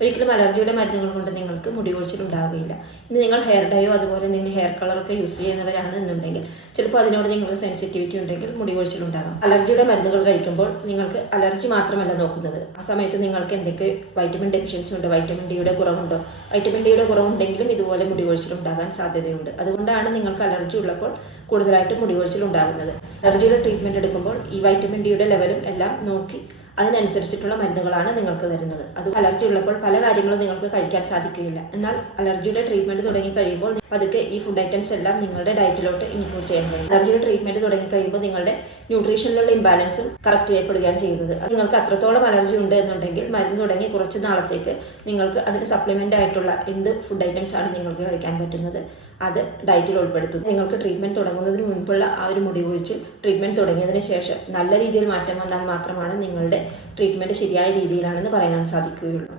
ഒരിക്കലും അലർജിയുടെ മരുന്നുകൾ കൊണ്ട് നിങ്ങൾക്ക് മുടി കൊഴിച്ചിൽ ഉണ്ടാവുകയില്ല ഇനി നിങ്ങൾ ഹെയർ ഡയോ അതുപോലെ നിങ്ങൾ ഹെയർ കളറൊക്കെ യൂസ് ചെയ്യുന്നവരാണ് എന്നുണ്ടെങ്കിൽ ചിലപ്പോൾ അതിനോട് നിങ്ങൾക്ക് സെൻസിറ്റിവിറ്റി ഉണ്ടെങ്കിൽ മുടി കൊഴിച്ചിൽ ഉണ്ടാകാം അലർജിയുടെ മരുന്നുകൾ കഴിക്കുമ്പോൾ നിങ്ങൾക്ക് അലർജി മാത്രമല്ല നോക്കുന്നത്. ആ സമയത്ത് നിങ്ങൾക്ക് എന്തൊക്കെ വൈറ്റമിൻ ഡെഫിഷ്യൻസി ഉണ്ട് വൈറ്റമിൻ ഡിയുടെ കുറവുണ്ടോ? വൈറ്റമിൻ ഡിയുടെ കുറവുണ്ടെങ്കിലും ഇതുപോലെ മുടി കൊഴിച്ചിൽ ഉണ്ടാകാൻ സാധ്യതയുണ്ട്. അതുകൊണ്ടാണ് നിങ്ങൾക്ക് അലർജി ഉള്ളപ്പോൾ കൂടുതലായിട്ട് മുടി കൊഴിച്ചിൽ ഉണ്ടാകുന്നത് അലർജിയുടെ ട്രീറ്റ്മെന്റ് എടുക്കുമ്പോൾ ഈ വൈറ്റമിൻ ഡിയുടെ ലെവലും എല്ലാം നോക്കി അതിനനുസരിച്ചിട്ടുള്ള മരുന്നുകളാണ് നിങ്ങൾക്ക് തരുന്നത്. അത് അലർജി ഉള്ളപ്പോൾ പല കാര്യങ്ങളും നിങ്ങൾക്ക് കഴിക്കാൻ സാധിക്കുകയില്ല. എന്നാൽ അലർജിയുടെ ട്രീറ്റ്മെന്റ് തുടങ്ങി കഴിയുമ്പോൾ പതുക്കെ ഈ ഫുഡ് ഐറ്റംസ് എല്ലാം നിങ്ങളുടെ ഡയറ്റിലോട്ട് ഇൻക്ലൂഡ് ചെയ്യാൻ കഴിയും. അലർജിയുടെ ട്രീറ്റ്മെന്റ് തുടങ്ങി കഴിയുമ്പോൾ നിങ്ങളുടെ ന്യൂട്രീഷനിലുള്ള ഇംബാലൻസും കറക്റ്റ് ചെയ്യപ്പെടുകയാണ് ചെയ്യുന്നത്. നിങ്ങൾക്ക് അത്രത്തോളം അലർജി ഉണ്ട് എന്നുണ്ടെങ്കിൽ മരുന്ന് തുടങ്ങി കുറച്ച് നാളത്തേക്ക് നിങ്ങൾക്ക് അതിന് സപ്ലിമെന്റ് ആയിട്ടുള്ള എന്ത് ഫുഡ് ഐറ്റംസ് ആണ് നിങ്ങൾക്ക് കഴിക്കാൻ പറ്റുന്നത് അത് ഡയറ്റിൽ ഉൾപ്പെടുത്തും നിങ്ങൾക്ക് ട്രീറ്റ്മെന്റ് തുടങ്ങുന്നതിന് മുൻപുള്ള ആ ഒരു മുടി കുഴിച്ച് ട്രീറ്റ്മെന്റ് തുടങ്ങിയതിന് ശേഷം നല്ല രീതിയിൽ മാറ്റം വന്നാൽ മാത്രമാണ് നിങ്ങളുടെ ട്രീറ്റ്മെന്റ് ശരിയായ രീതിയിലാണെന്ന് പറയാൻ സാധിക്കുകയുള്ളൂ.